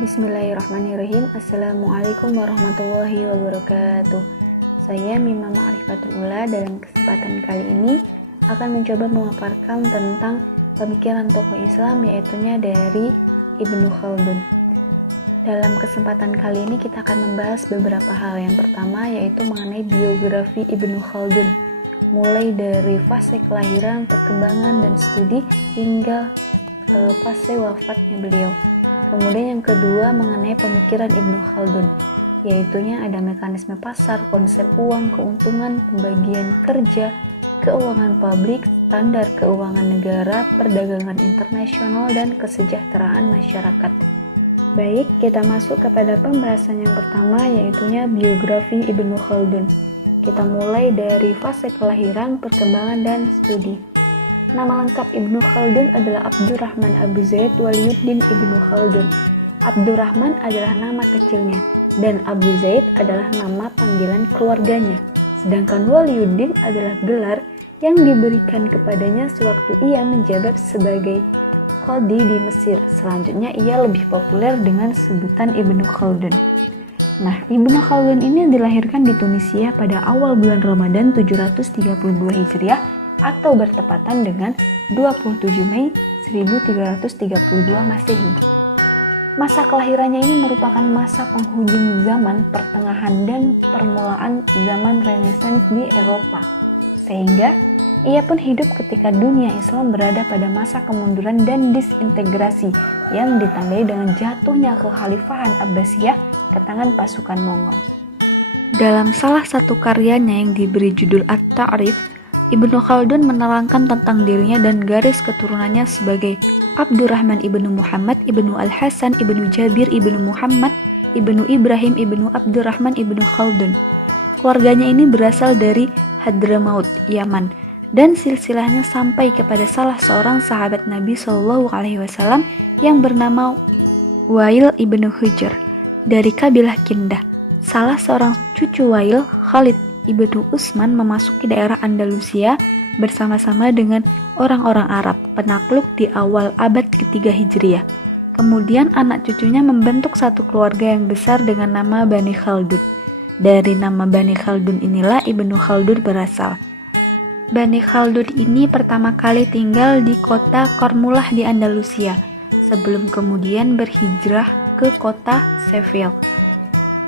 Bismillahirrahmanirrahim. Assalamualaikum warahmatullahi wabarakatuh. Saya Mima Ma'rifatul Ula. Dalam kesempatan kali ini akan mencoba memaparkan tentang pemikiran tokoh Islam, yaitunya dari Ibnu Khaldun. Dalam kesempatan kali ini kita akan membahas beberapa hal. Yang pertama yaitu mengenai biografi Ibnu Khaldun, mulai dari fase kelahiran, perkembangan, dan studi hingga fase wafatnya beliau. Kemudian yang kedua mengenai pemikiran Ibnu Khaldun, yaitunya ada mekanisme pasar, konsep uang, keuntungan, pembagian kerja, keuangan publik, standar keuangan negara, perdagangan internasional, dan kesejahteraan masyarakat. Baik, kita masuk kepada pembahasan yang pertama, yaitunya biografi Ibnu Khaldun. Kita mulai dari fase kelahiran, perkembangan, dan studi. Nama lengkap Ibnu Khaldun adalah Abdurrahman Abu Zaid Waliyuddin Ibnu Khaldun. Abdurrahman adalah nama kecilnya, dan Abu Zaid adalah nama panggilan keluarganya. Sedangkan Waliyuddin adalah gelar yang diberikan kepadanya sewaktu ia menjabat sebagai qadhi di Mesir. Selanjutnya ia lebih populer dengan sebutan Ibnu Khaldun. Nah, Ibnu Khaldun ini dilahirkan di Tunisia pada awal bulan Ramadan 732 Hijriah atau bertepatan dengan 27 Mei 1332 Masehi. Masa kelahirannya ini merupakan masa penghujung zaman pertengahan dan permulaan zaman Renaissance di Eropa, sehingga ia pun hidup ketika dunia Islam berada pada masa kemunduran dan disintegrasi yang ditandai dengan jatuhnya kekhalifahan Abbasiyah ke tangan pasukan Mongol. Dalam salah satu karyanya yang diberi judul At-Ta'rif, Ibnu Khaldun menerangkan tentang dirinya dan garis keturunannya sebagai Abdurrahman ibnu Muhammad ibnu Al-Hasan ibnu Jabir ibnu Muhammad ibnu Ibrahim ibnu Abdurrahman ibnu Khaldun. Keluarganya ini berasal dari Hadramaut, Yaman, dan silsilahnya sampai kepada salah seorang sahabat Nabi SAW yang bernama Wail ibnu Hujr dari kabilah Kindah. Salah seorang cucu Wail, Khalid Ibnu Utsman, memasuki daerah Andalusia bersama-sama dengan orang-orang Arab penakluk di awal abad ketiga Hijriah. Kemudian anak cucunya membentuk satu keluarga yang besar dengan nama Bani Khaldun. Dari nama Bani Khaldun inilah Ibnu Khaldun berasal. Bani Khaldun ini pertama kali tinggal di kota Kormulah di Andalusia, sebelum kemudian berhijrah ke kota Seville.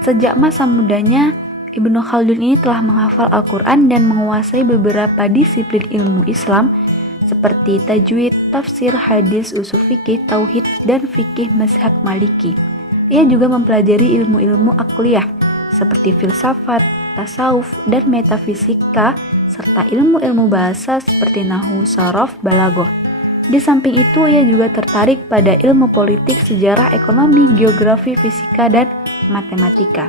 Sejak masa mudanya, Ibnu Khaldun ini telah menghafal Al-Quran dan menguasai beberapa disiplin ilmu Islam seperti tajwid, tafsir, hadis, usul fikih, tauhid, dan fikih mazhab Maliki. Ia juga mempelajari ilmu-ilmu akliyah seperti filsafat, tasawuf, dan metafisika, serta ilmu-ilmu bahasa seperti nahwu, sharaf, balaghah. Di samping itu, ia juga tertarik pada ilmu politik, sejarah, ekonomi, geografi, fisika, dan matematika.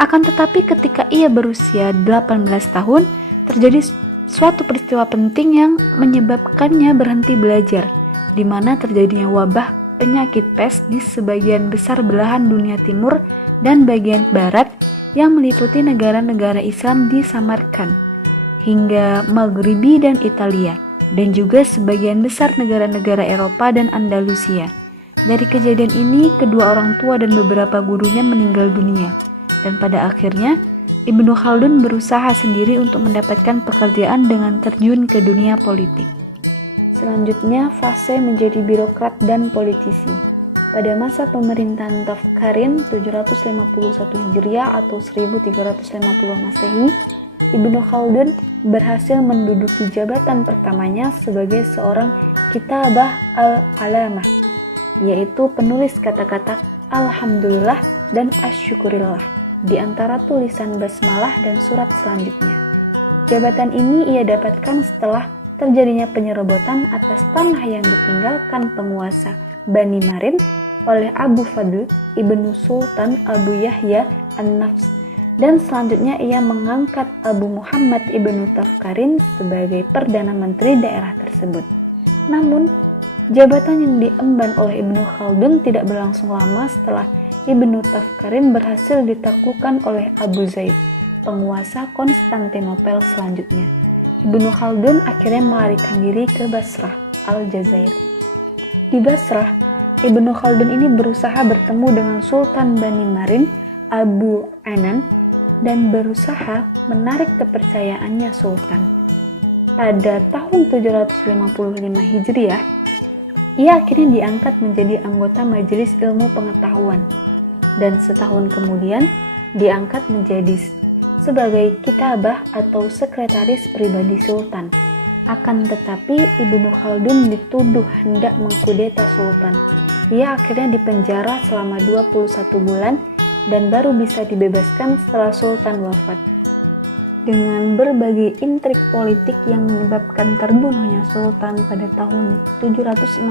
Akan tetapi ketika ia berusia 18 tahun, terjadi suatu peristiwa penting yang menyebabkannya berhenti belajar, di mana terjadinya wabah penyakit pes di sebagian besar belahan dunia timur dan bagian barat yang meliputi negara-negara Islam di Samarkand hingga Maghribi dan Italia, dan juga sebagian besar negara-negara Eropa dan Andalusia. Dari kejadian ini, kedua orang tua dan beberapa gurunya meninggal dunia. Dan pada akhirnya, Ibnu Khaldun berusaha sendiri untuk mendapatkan pekerjaan dengan terjun ke dunia politik. Selanjutnya, fase menjadi birokrat dan politisi. Pada masa pemerintahan Tafkarin 751 Hijriah atau 1350 Masehi, Ibnu Khaldun berhasil menduduki jabatan pertamanya sebagai seorang kitabah al-alamah, yaitu penulis kata-kata Alhamdulillah dan Asyukurillah di antara tulisan basmalah dan surat selanjutnya. Jabatan ini ia dapatkan setelah terjadinya penyerobotan atas tanah yang ditinggalkan penguasa Bani Marin oleh Abu Fadl ibnu Sultan Abu Yahya An-Nafs, dan selanjutnya ia mengangkat Abu Muhammad ibnu Tafkarin sebagai Perdana Menteri daerah tersebut. Namun, jabatan yang diemban oleh Ibnu Khaldun tidak berlangsung lama setelah Ibnu Tafkarin berhasil ditaklukkan oleh Abu Zaid, penguasa Konstantinopel selanjutnya. Ibnu Khaldun akhirnya melarikan diri ke Basrah, Aljazair. Di Basrah, Ibnu Khaldun ini berusaha bertemu dengan Sultan Bani Marin, Abu Anan, dan berusaha menarik kepercayaannya Sultan. Pada tahun 755 Hijriah, ia akhirnya diangkat menjadi anggota Majelis Ilmu Pengetahuan, dan setahun kemudian diangkat menjadi sebagai kitabah atau sekretaris pribadi Sultan. Akan tetapi Ibnu Khaldun dituduh hendak mengkudeta Sultan. Ia akhirnya dipenjara selama 21 bulan dan baru bisa dibebaskan setelah Sultan wafat. Dengan berbagai intrik politik yang menyebabkan terbunuhnya Sultan pada tahun 763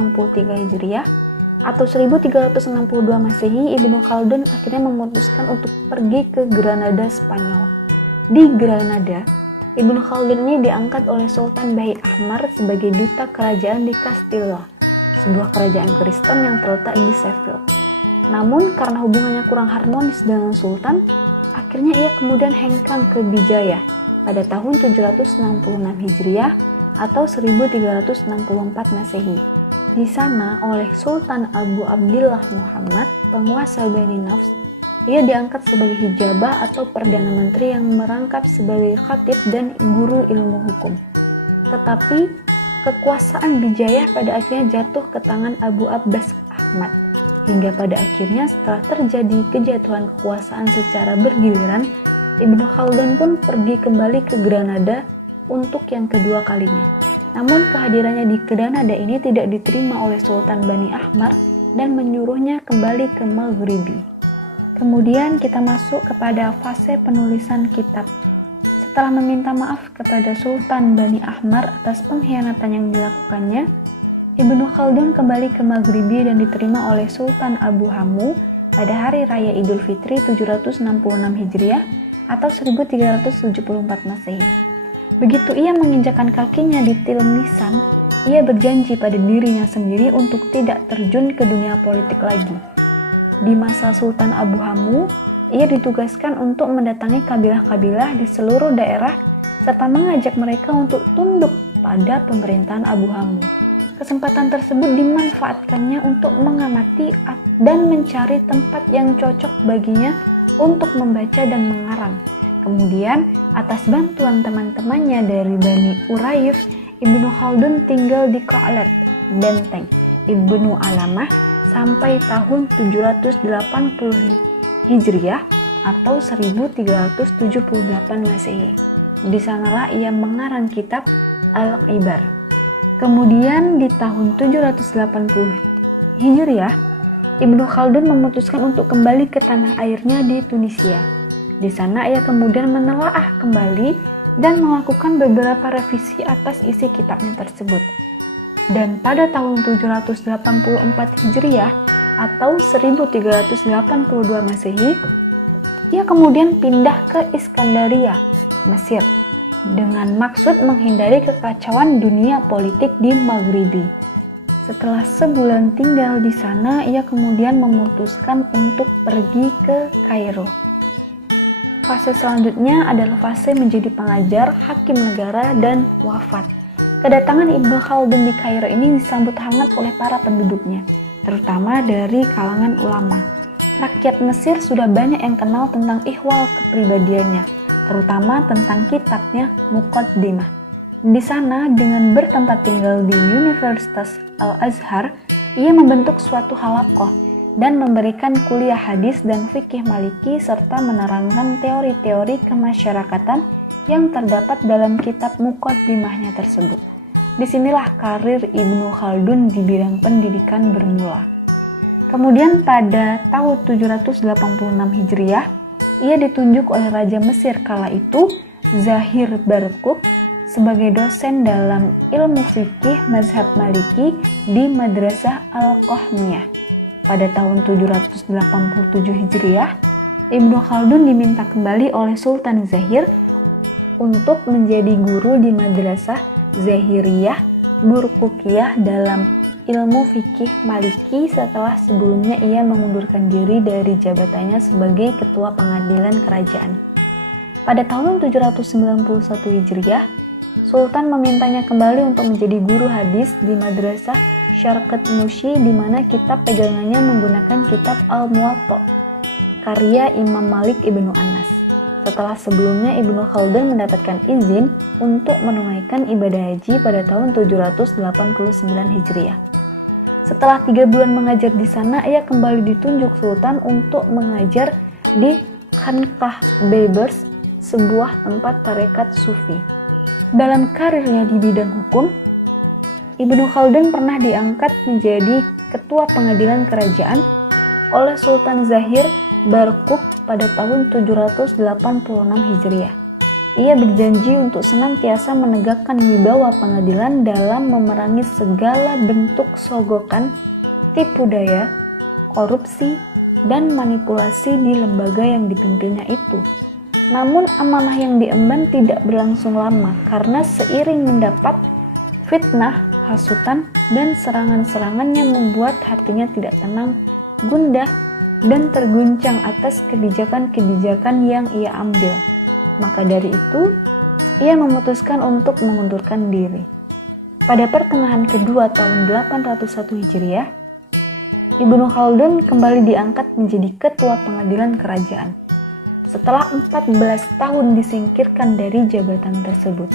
Hijriah atau 1362 Masehi, Ibnu Khaldun akhirnya memutuskan untuk pergi ke Granada, Spanyol. Di Granada, Ibnu Khaldun ini diangkat oleh Sultan Bahi Ahmar sebagai duta kerajaan di Castilla, sebuah kerajaan Kristen yang terletak di Sheffield. Namun karena hubungannya kurang harmonis dengan Sultan, akhirnya ia kemudian hengkang ke Bijaya pada tahun 766 Hijriah atau 1364 Masehi. Di sana oleh Sultan Abu Abdillah Muhammad, penguasa Bani Nafs, ia diangkat sebagai hijabah atau perdana menteri yang merangkap sebagai khatib dan guru ilmu hukum. Tetapi kekuasaan Bijayah pada akhirnya jatuh ke tangan Abu Abbas Ahmad, hingga pada akhirnya setelah terjadi kejatuhan kekuasaan secara bergiliran, Ibnu Khaldun pun pergi kembali ke Granada untuk yang kedua kalinya. Namun kehadirannya di Granada ini tidak diterima oleh Sultan Bani Ahmar dan menyuruhnya kembali ke Maghribi. Kemudian kita masuk kepada fase penulisan kitab. Setelah meminta maaf kepada Sultan Bani Ahmar atas pengkhianatan yang dilakukannya, Ibnu Khaldun kembali ke Maghribi dan diterima oleh Sultan Abu Hammu pada hari raya Idul Fitri 766 Hijriah atau 1374 Masehi. Begitu ia menginjakkan kakinya di Tilmisan, ia berjanji pada dirinya sendiri untuk tidak terjun ke dunia politik lagi. Di masa Sultan Abu Hammu, ia ditugaskan untuk mendatangi kabilah-kabilah di seluruh daerah serta mengajak mereka untuk tunduk pada pemerintahan Abu Hammu. Kesempatan tersebut dimanfaatkannya untuk mengamati dan mencari tempat yang cocok baginya untuk membaca dan mengarang. Kemudian, atas bantuan teman-temannya dari Bani Uraif, Ibnu Khaldun tinggal di Qa'lat, benteng Ibnu Alamah sampai tahun 780 Hijriah atau 1378 Masehi. Di sanalah ia mengarang kitab Al-Ibar. Kemudian di tahun 780 Hijriah, Ibnu Khaldun memutuskan untuk kembali ke tanah airnya di Tunisia. Di sana ia kemudian menelaah kembali dan melakukan beberapa revisi atas isi kitabnya tersebut. Dan pada tahun 784 Hijriah atau 1382 Masehi, ia kemudian pindah ke Iskandaria, Mesir, dengan maksud menghindari kekacauan dunia politik di Maghribi. Setelah sebulan tinggal di sana, ia kemudian memutuskan untuk pergi ke Kairo. Fase selanjutnya adalah fase menjadi pengajar, hakim negara, dan wafat. Kedatangan Ibnu Khaldun di Kairo ini disambut hangat oleh para penduduknya, terutama dari kalangan ulama. Rakyat Mesir sudah banyak yang kenal tentang ihwal kepribadiannya, terutama tentang kitabnya Muqaddimah. Di sana, dengan bertempat tinggal di Universitas Al-Azhar, ia membentuk suatu halaqah dan memberikan kuliah hadis dan fikih maliki serta menerangkan teori-teori kemasyarakatan yang terdapat dalam kitab Muqaddimahnya tersebut. Disinilah karir Ibnu Khaldun di bidang pendidikan bermula. Kemudian pada tahun 786 Hijriah, ia ditunjuk oleh Raja Mesir kala itu, Zahir Barquq, sebagai dosen dalam ilmu fikih mazhab Maliki di Madrasah Al-Qahmiyah. Pada tahun 787 Hijriah, Ibnu Khaldun diminta kembali oleh Sultan Zahir untuk menjadi guru di Madrasah Zahiriyah Burqukiyah dalam ilmu fikih Maliki setelah sebelumnya ia mengundurkan diri dari jabatannya sebagai ketua pengadilan kerajaan. Pada tahun 791 Hijriah, Sultan memintanya kembali untuk menjadi guru hadis di Madrasah Syarqat Nushi, di mana kitab pegangannya menggunakan kitab Al-Muwatta karya Imam Malik Ibnu Anas. Setelah sebelumnya Ibnu Khaldun mendapatkan izin untuk menunaikan ibadah haji pada tahun 789 Hijriah. Setelah 3 bulan mengajar di sana, ia kembali ditunjuk sultan untuk mengajar di Khanqah Baybars, sebuah tempat tarekat sufi. Dalam karirnya di bidang hukum, Ibnu Khaldun pernah diangkat menjadi ketua pengadilan kerajaan oleh Sultan Zahir Barquq pada tahun 786 Hijriah. Ia berjanji untuk senantiasa menegakkan wibawa pengadilan dalam memerangi segala bentuk sogokan, tipu daya, korupsi, dan manipulasi di lembaga yang dipimpinnya itu. Namun amanah yang diemban tidak berlangsung lama karena seiring mendapat fitnah, hasutan, dan serangan-serangan yang membuat hatinya tidak tenang, gundah, dan terguncang atas kebijakan-kebijakan yang ia ambil. Maka dari itu, ia memutuskan untuk mengundurkan diri. Pada pertengahan kedua tahun 801 Hijriah, Ibnu Khaldun kembali diangkat menjadi ketua pengadilan kerajaan. Setelah 14 tahun disingkirkan dari jabatan tersebut.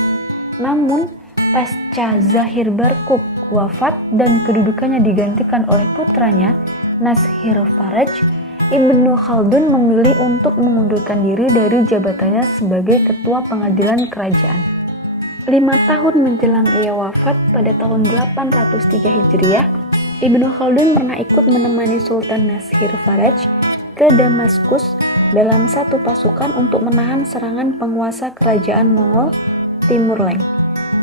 Namun, pasca Zahir Barquq wafat dan kedudukannya digantikan oleh putranya, Nashir Faraj, Ibnu Khaldun memilih untuk mengundurkan diri dari jabatannya sebagai ketua pengadilan kerajaan. 5 tahun menjelang ia wafat pada tahun 803 Hijriah, Ibnu Khaldun pernah ikut menemani Sultan Nashir Faraj ke Damaskus dalam satu pasukan untuk menahan serangan penguasa kerajaan Mongol Timur Leng.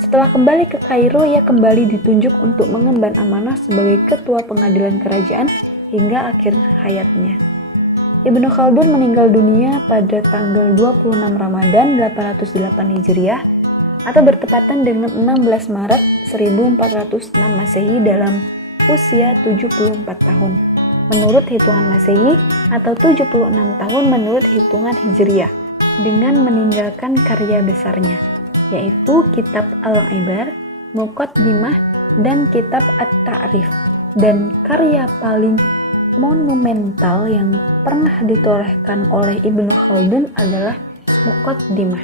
Setelah kembali ke Kairo, ia kembali ditunjuk untuk mengemban amanah sebagai ketua pengadilan kerajaan hingga akhir hayatnya. Ibnu Khaldun meninggal dunia pada tanggal 26 Ramadan 808 Hijriah atau bertepatan dengan 16 Maret 1406 Masehi dalam usia 74 tahun menurut hitungan Masehi atau 76 tahun menurut hitungan Hijriah, dengan meninggalkan karya besarnya yaitu Kitab Al-Ibar, Muqaddimah, dan Kitab At-Ta'rif. Dan karya paling monumental yang pernah ditorehkan oleh Ibnu Khaldun adalah Muqaddimah.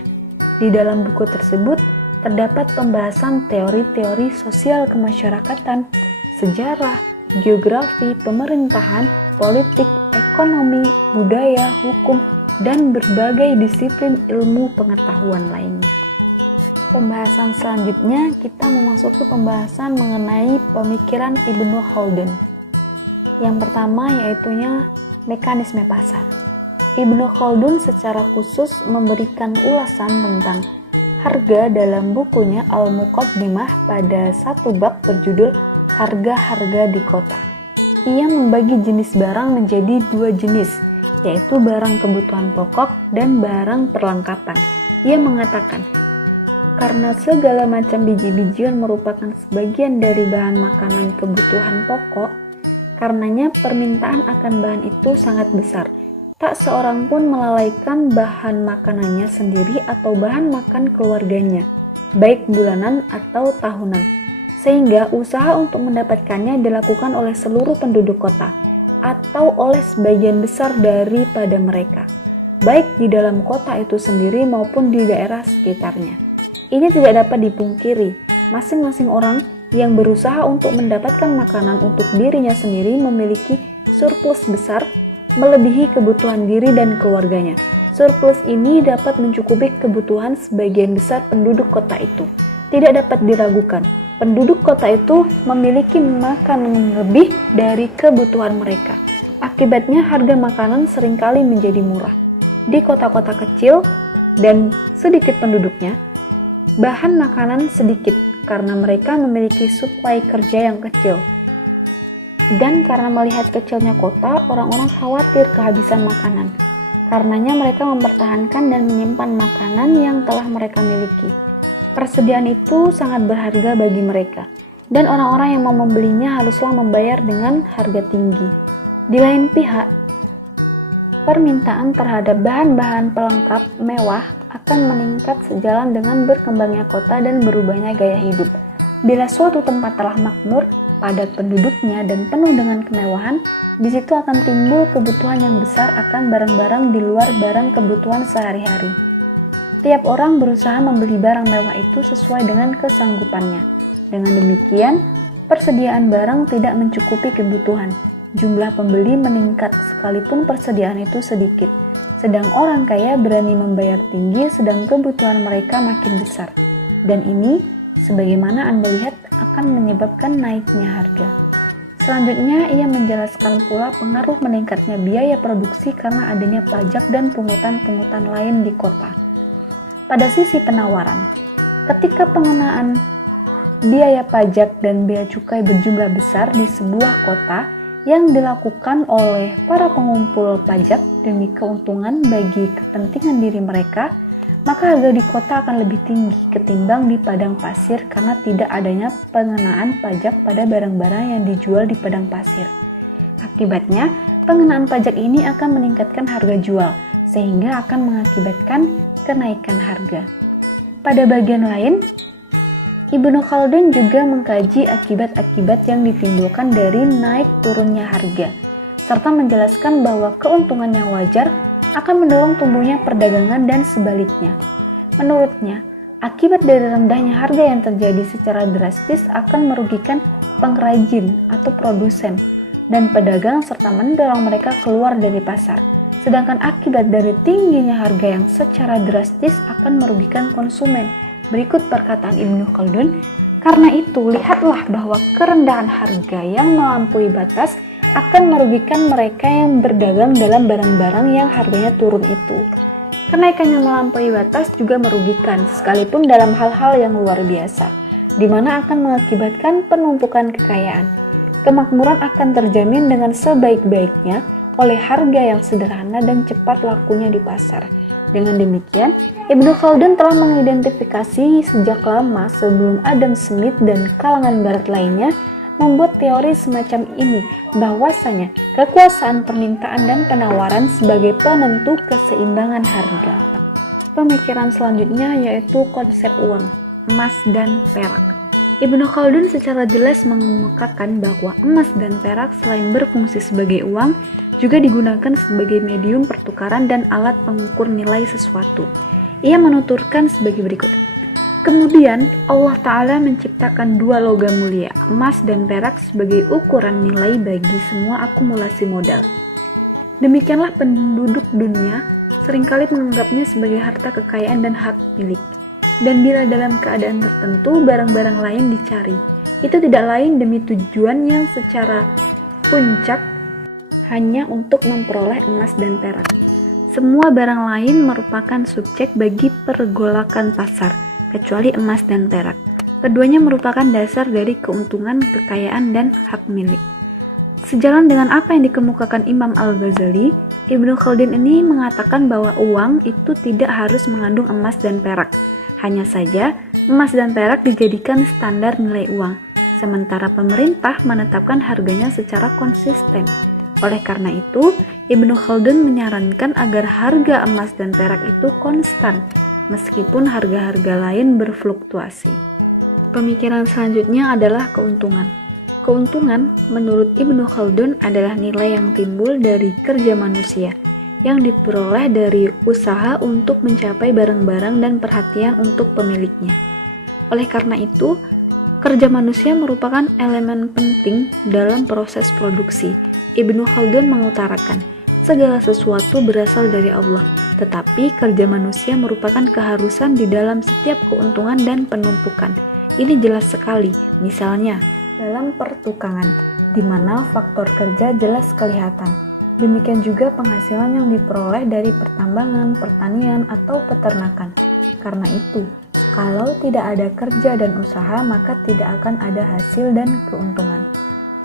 Di dalam buku tersebut terdapat pembahasan teori-teori sosial kemasyarakatan, sejarah, geografi, pemerintahan, politik, ekonomi, budaya, hukum, dan berbagai disiplin ilmu pengetahuan lainnya. Pembahasan selanjutnya kita memasuki pembahasan mengenai pemikiran Ibnu Khaldun. Yang pertama yaitunya mekanisme pasar. Ibnu Khaldun secara khusus memberikan ulasan tentang harga dalam bukunya Al-Muqaddimah pada satu bab berjudul Harga-harga di Kota. Ia membagi jenis barang menjadi 2 jenis, yaitu barang kebutuhan pokok dan barang perlengkapan. Ia mengatakan, karena segala macam biji-bijian merupakan sebagian dari bahan makanan kebutuhan pokok, karenanya permintaan akan bahan itu sangat besar. Tak seorang pun melalaikan bahan makanannya sendiri atau bahan makan keluarganya, baik bulanan atau tahunan. Sehingga usaha untuk mendapatkannya dilakukan oleh seluruh penduduk kota atau oleh sebagian besar daripada mereka, baik di dalam kota itu sendiri maupun di daerah sekitarnya. Ini tidak dapat dipungkiri, masing-masing orang yang berusaha untuk mendapatkan makanan untuk dirinya sendiri memiliki surplus besar melebihi kebutuhan diri dan keluarganya. Surplus ini dapat mencukupi kebutuhan sebagian besar penduduk kota itu. Tidak dapat diragukan, penduduk kota itu memiliki makanan lebih dari kebutuhan mereka. Akibatnya harga makanan seringkali menjadi murah. Di kota-kota kecil dan sedikit penduduknya, bahan makanan sedikit karena mereka memiliki suplai kerja yang kecil. Dan karena melihat kecilnya kota, orang-orang khawatir kehabisan makanan. Karenanya mereka mempertahankan dan menyimpan makanan yang telah mereka miliki. Persediaan itu sangat berharga bagi mereka, dan orang-orang yang mau membelinya haruslah membayar dengan harga tinggi. Di lain pihak, permintaan terhadap bahan-bahan pelengkap mewah akan meningkat sejalan dengan berkembangnya kota dan berubahnya gaya hidup. Bila suatu tempat telah makmur, padat penduduknya dan penuh dengan kemewahan, di situ akan timbul kebutuhan yang besar akan barang-barang di luar barang kebutuhan sehari-hari. Tiap orang berusaha membeli barang mewah itu sesuai dengan kesanggupannya. Dengan demikian, persediaan barang tidak mencukupi kebutuhan. Jumlah pembeli meningkat sekalipun persediaan itu sedikit. Sedang orang kaya berani membayar tinggi sedang kebutuhan mereka makin besar. Dan ini, sebagaimana Anda lihat, akan menyebabkan naiknya harga. Selanjutnya, ia menjelaskan pula pengaruh meningkatnya biaya produksi karena adanya pajak dan pungutan-pungutan lain di kota. Pada sisi penawaran, ketika pengenaan biaya pajak dan bea cukai berjumlah besar di sebuah kota yang dilakukan oleh para pengumpul pajak demi keuntungan bagi kepentingan diri mereka, maka harga di kota akan lebih tinggi ketimbang di padang pasir karena tidak adanya pengenaan pajak pada barang-barang yang dijual di padang pasir. Akibatnya, pengenaan pajak ini akan meningkatkan harga jual, sehingga akan mengakibatkan kenaikan harga. Pada bagian lain, Ibnu Khaldun juga mengkaji akibat-akibat yang ditimbulkan dari naik turunnya harga, serta menjelaskan bahwa keuntungan yang wajar akan mendorong tumbuhnya perdagangan dan sebaliknya. Menurutnya, akibat dari rendahnya harga yang terjadi secara drastis akan merugikan pengrajin atau produsen dan pedagang serta mendorong mereka keluar dari pasar. Sedangkan akibat dari tingginya harga yang secara drastis akan merugikan konsumen. Berikut perkataan Ibnu Khaldun, karena itu lihatlah bahwa kerendahan harga yang melampaui batas akan merugikan mereka yang berdagang dalam barang-barang yang harganya turun itu. Kenaikan yang melampaui batas juga merugikan, sekalipun dalam hal-hal yang luar biasa, di mana akan mengakibatkan penumpukan kekayaan. Kemakmuran akan terjamin dengan sebaik-baiknya oleh harga yang sederhana dan cepat lakunya di pasar. Dengan demikian, Ibnu Khaldun telah mengidentifikasi sejak lama sebelum Adam Smith dan kalangan barat lainnya membuat teori semacam ini, bahwasanya kekuasaan permintaan dan penawaran sebagai penentu keseimbangan harga. Pemikiran selanjutnya yaitu konsep uang, emas dan perak. Ibnu Khaldun secara jelas mengemukakan bahwa emas dan perak selain berfungsi sebagai uang, juga digunakan sebagai medium pertukaran dan alat pengukur nilai sesuatu. Ia menuturkan sebagai berikut. Kemudian, Allah Ta'ala menciptakan dua logam mulia, emas dan perak sebagai ukuran nilai bagi semua akumulasi modal. Demikianlah penduduk dunia seringkali menganggapnya sebagai harta kekayaan dan hak milik. Dan bila dalam keadaan tertentu barang-barang lain dicari, itu tidak lain demi tujuan yang secara puncak hanya untuk memperoleh emas dan perak. Semua barang lain merupakan subjek bagi pergolakan pasar, kecuali emas dan perak. Keduanya merupakan dasar dari keuntungan, kekayaan, dan hak milik. Sejalan dengan apa yang dikemukakan Imam Al-Ghazali, Ibnu Khaldun ini mengatakan bahwa uang itu tidak harus mengandung emas dan perak. Hanya saja, emas dan perak dijadikan standar nilai uang, sementara pemerintah menetapkan harganya secara konsisten. Oleh karena itu, Ibnu Khaldun menyarankan agar harga emas dan perak itu konstan, meskipun harga-harga lain berfluktuasi. Pemikiran selanjutnya adalah keuntungan. Keuntungan, menurut Ibnu Khaldun, adalah nilai yang timbul dari kerja manusia, yang diperoleh dari usaha untuk mencapai barang-barang dan perhatian untuk pemiliknya. Oleh karena itu, kerja manusia merupakan elemen penting dalam proses produksi. Ibnu Khaldun mengutarakan, segala sesuatu berasal dari Allah, tetapi kerja manusia merupakan keharusan di dalam setiap keuntungan dan penumpukan. Ini jelas sekali, misalnya dalam pertukangan, di mana faktor kerja jelas kelihatan. Demikian juga penghasilan yang diperoleh dari pertambangan, pertanian, atau peternakan. Karena itu, kalau tidak ada kerja dan usaha, maka tidak akan ada hasil dan keuntungan.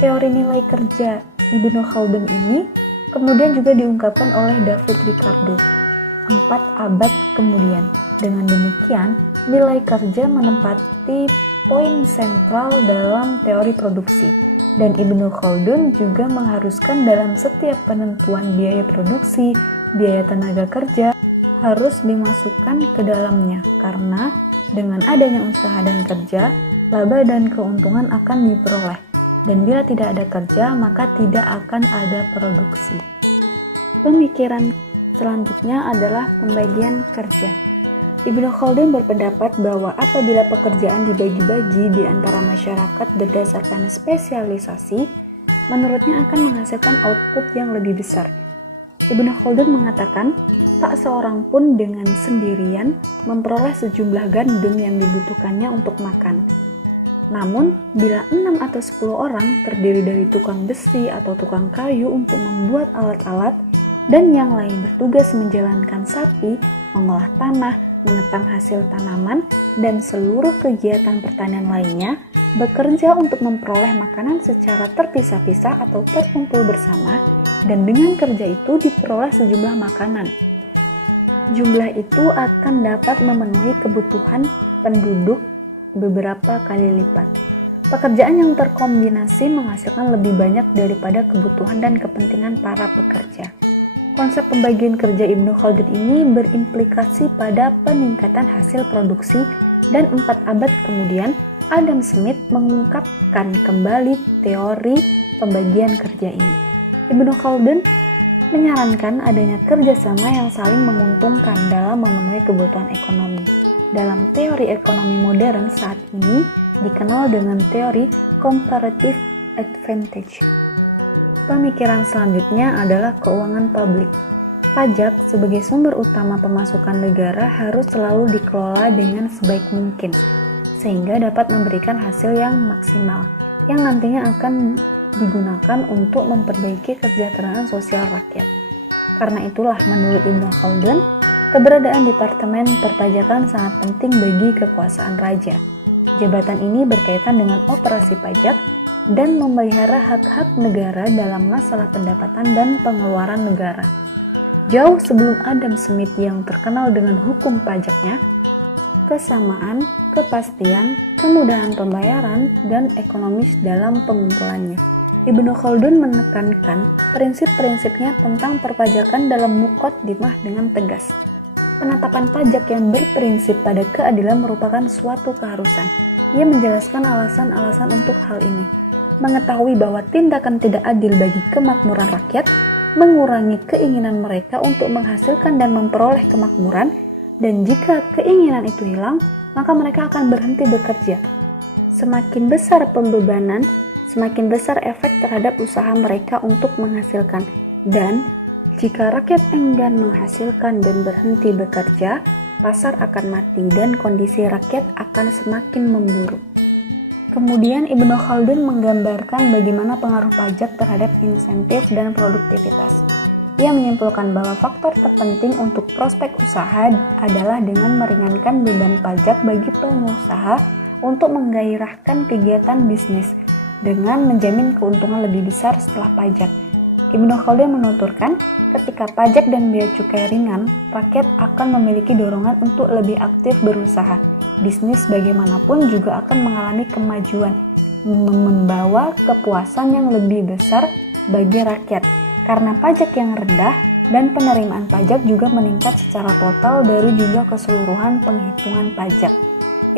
Teori nilai kerja Ibnu Khaldun ini kemudian juga diungkapkan oleh David Ricardo 4 abad kemudian. Dengan demikian, nilai kerja menempati poin sentral dalam teori produksi, dan Ibnu Khaldun juga mengharuskan dalam setiap penentuan biaya produksi, biaya tenaga kerja harus dimasukkan ke dalamnya, karena dengan adanya usaha dan kerja, laba dan keuntungan akan diperoleh. Dan bila tidak ada kerja, maka tidak akan ada produksi. Pemikiran selanjutnya adalah pembagian kerja. Ibnu Khaldun berpendapat bahwa apabila pekerjaan dibagi-bagi di antara masyarakat berdasarkan spesialisasi, menurutnya akan menghasilkan output yang lebih besar. Ibnu Khaldun mengatakan, tak seorang pun dengan sendirian memperoleh sejumlah gandum yang dibutuhkannya untuk makan. Namun, bila 6 atau 10 orang terdiri dari tukang besi atau tukang kayu untuk membuat alat-alat, dan yang lain bertugas menjalankan sapi, mengolah tanah, mengetam hasil tanaman, dan seluruh kegiatan pertanian lainnya, bekerja untuk memperoleh makanan secara terpisah-pisah atau terkumpul bersama, dan dengan kerja itu diperoleh sejumlah makanan. Jumlah itu akan dapat memenuhi kebutuhan penduduk beberapa kali lipat. Pekerjaan yang terkombinasi menghasilkan lebih banyak daripada kebutuhan dan kepentingan para pekerja. Konsep pembagian kerja Ibnu Khaldun ini berimplikasi pada peningkatan hasil produksi, dan 4 abad kemudian Adam Smith mengungkapkan kembali teori pembagian kerja ini. Ibnu Khaldun menyarankan adanya kerjasama yang saling menguntungkan dalam memenuhi kebutuhan ekonomi. Dalam teori ekonomi modern saat ini dikenal dengan teori comparative advantage. Pemikiran selanjutnya adalah keuangan publik. Pajak sebagai sumber utama pemasukan negara harus selalu dikelola dengan sebaik mungkin, sehingga dapat memberikan hasil yang maksimal, yang nantinya akan digunakan untuk memperbaiki kesejahteraan sosial rakyat. Karena itulah menurut Ibnu Khaldun, keberadaan Departemen Perpajakan sangat penting bagi kekuasaan raja. Jabatan ini berkaitan dengan operasi pajak dan memelihara hak-hak negara dalam masalah pendapatan dan pengeluaran negara. Jauh sebelum Adam Smith yang terkenal dengan hukum pajaknya, kesamaan, kepastian, kemudahan pembayaran, dan ekonomis dalam pengumpulannya. Ibnu Khaldun menekankan prinsip-prinsipnya tentang perpajakan dalam Muqaddimah dengan tegas. Penetapan pajak yang berprinsip pada keadilan merupakan suatu keharusan. Ia menjelaskan alasan-alasan untuk hal ini. Mengetahui bahwa tindakan tidak adil bagi kemakmuran rakyat mengurangi keinginan mereka untuk menghasilkan dan memperoleh kemakmuran, dan jika keinginan itu hilang, maka mereka akan berhenti bekerja. Semakin besar pembebanan, semakin besar efek terhadap usaha mereka untuk menghasilkan, dan jika rakyat enggan menghasilkan dan berhenti bekerja, pasar akan mati dan kondisi rakyat akan semakin memburuk. Kemudian Ibnu Khaldun menggambarkan bagaimana pengaruh pajak terhadap insentif dan produktivitas. Ia menyimpulkan bahwa faktor terpenting untuk prospek usaha adalah dengan meringankan beban pajak bagi pengusaha untuk menggairahkan kegiatan bisnis dengan menjamin keuntungan lebih besar setelah pajak. Ibnu Khaldun menuturkan, ketika pajak dan bea cukai ringan, rakyat akan memiliki dorongan untuk lebih aktif berusaha. Bisnis bagaimanapun juga akan mengalami kemajuan, membawa kepuasan yang lebih besar bagi rakyat. Karena pajak yang rendah dan penerimaan pajak juga meningkat secara total dari jumlah keseluruhan penghitungan pajak.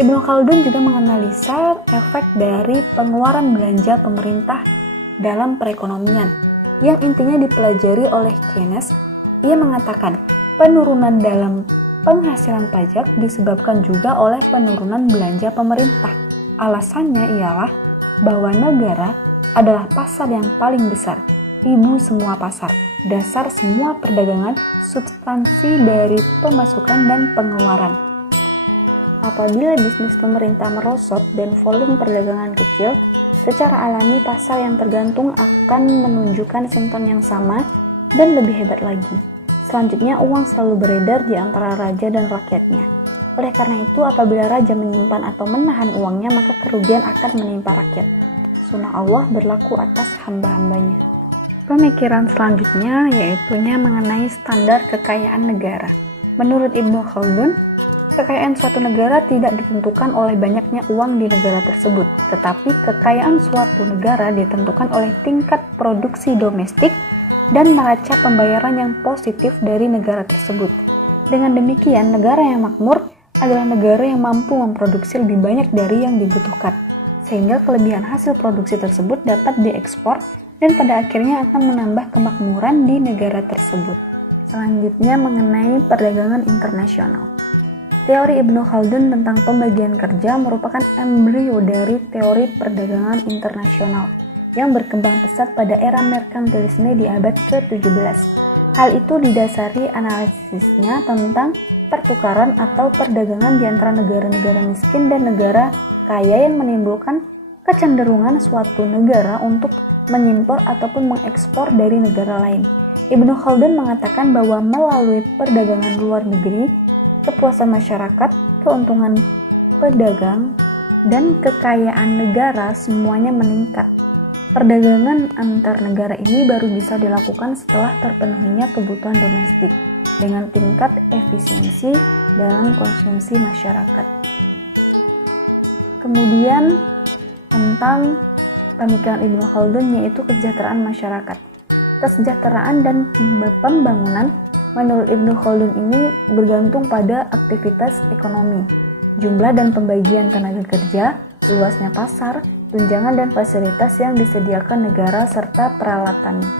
Ibnu Khaldun juga menganalisa efek dari pengeluaran belanja pemerintah dalam perekonomian, yang intinya dipelajari oleh Keynes. Ia mengatakan penurunan dalam penghasilan pajak disebabkan juga oleh penurunan belanja pemerintah. Alasannya ialah bahwa negara adalah pasar yang paling besar, ibu semua pasar, dasar semua perdagangan, substansi dari pemasukan dan pengeluaran. Apabila bisnis pemerintah merosot dan volume perdagangan kecil, secara alami pasar yang tergantung akan menunjukkan simptom yang sama dan lebih hebat lagi. Selanjutnya, uang selalu beredar di antara raja dan rakyatnya. Oleh karena itu, apabila raja menyimpan atau menahan uangnya, maka kerugian akan menimpa rakyat. Sunnah Allah berlaku atas hamba-hambanya. Pemikiran selanjutnya yaitunya mengenai standar kekayaan negara. Menurut Ibnu Khaldun, kekayaan suatu negara tidak ditentukan oleh banyaknya uang di negara tersebut, tetapi kekayaan suatu negara ditentukan oleh tingkat produksi domestik dan neraca pembayaran yang positif dari negara tersebut. Dengan demikian, negara yang makmur adalah negara yang mampu memproduksi lebih banyak dari yang dibutuhkan, sehingga kelebihan hasil produksi tersebut dapat diekspor dan pada akhirnya akan menambah kemakmuran di negara tersebut. Selanjutnya mengenai perdagangan internasional. Teori Ibnu Khaldun tentang pembagian kerja merupakan embrio dari teori perdagangan internasional yang berkembang pesat pada era merkantilisme di abad ke-17. Hal itu didasari analisisnya tentang pertukaran atau perdagangan di antara negara-negara miskin dan negara kaya yang menimbulkan kecenderungan suatu negara untuk menyimpor ataupun mengekspor dari negara lain. Ibnu Khaldun mengatakan bahwa melalui perdagangan luar negeri, kepuasan masyarakat, keuntungan pedagang, dan kekayaan negara semuanya meningkat. Perdagangan antar negara ini baru bisa dilakukan setelah terpenuhinya kebutuhan domestik dengan tingkat efisiensi dalam konsumsi masyarakat. Kemudian tentang pemikiran Ibnu Khaldun yaitu kesejahteraan masyarakat. Kesejahteraan dan pembangunan menurut Ibnu Khaldun ini bergantung pada aktivitas ekonomi, jumlah dan pembagian tenaga kerja, luasnya pasar, tunjangan dan fasilitas yang disediakan negara serta peralatannya.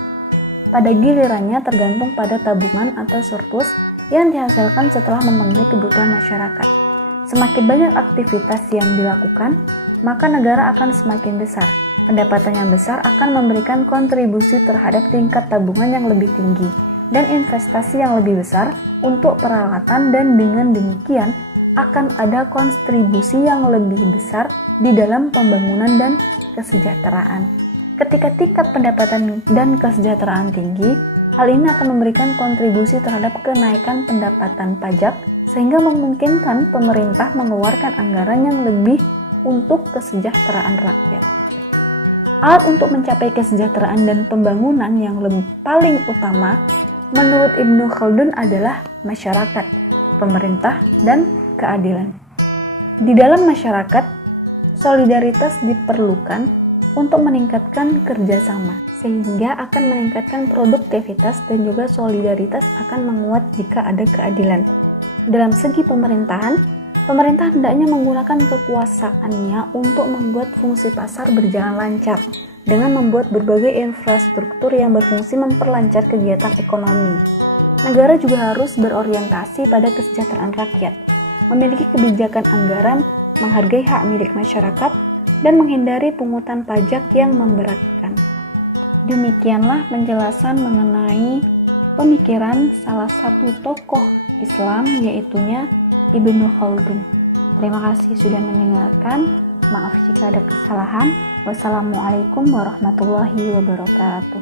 Pada gilirannya tergantung pada tabungan atau surplus yang dihasilkan setelah memenuhi kebutuhan masyarakat. Semakin banyak aktivitas yang dilakukan, maka negara akan semakin besar. Pendapatan yang besar akan memberikan kontribusi terhadap tingkat tabungan yang lebih tinggi dan investasi yang lebih besar untuk peralatan, dan dengan demikian akan ada kontribusi yang lebih besar di dalam pembangunan dan kesejahteraan. Ketika tingkat pendapatan dan kesejahteraan tinggi, hal ini akan memberikan kontribusi terhadap kenaikan pendapatan pajak sehingga memungkinkan pemerintah mengeluarkan anggaran yang lebih untuk kesejahteraan rakyat. Alat untuk mencapai kesejahteraan dan pembangunan yang paling utama menurut Ibnu Khaldun adalah masyarakat, pemerintah, dan keadilan. Di dalam masyarakat, solidaritas diperlukan untuk meningkatkan kerjasama, sehingga akan meningkatkan produktivitas dan juga solidaritas akan menguat jika ada keadilan. Dalam segi pemerintahan, pemerintah hendaknya menggunakan kekuasaannya untuk membuat fungsi pasar berjalan lancar, dengan membuat berbagai infrastruktur yang berfungsi memperlancar kegiatan ekonomi. Negara juga harus berorientasi pada kesejahteraan rakyat, memiliki kebijakan anggaran, menghargai hak milik masyarakat, dan menghindari pungutan pajak yang memberatkan. Demikianlah penjelasan mengenai pemikiran salah satu tokoh Islam, yaitunya Ibnu Khaldun. Terima kasih sudah mendengarkan. Maaf jika ada kesalahan. Wassalamualaikum warahmatullahi wabarakatuh.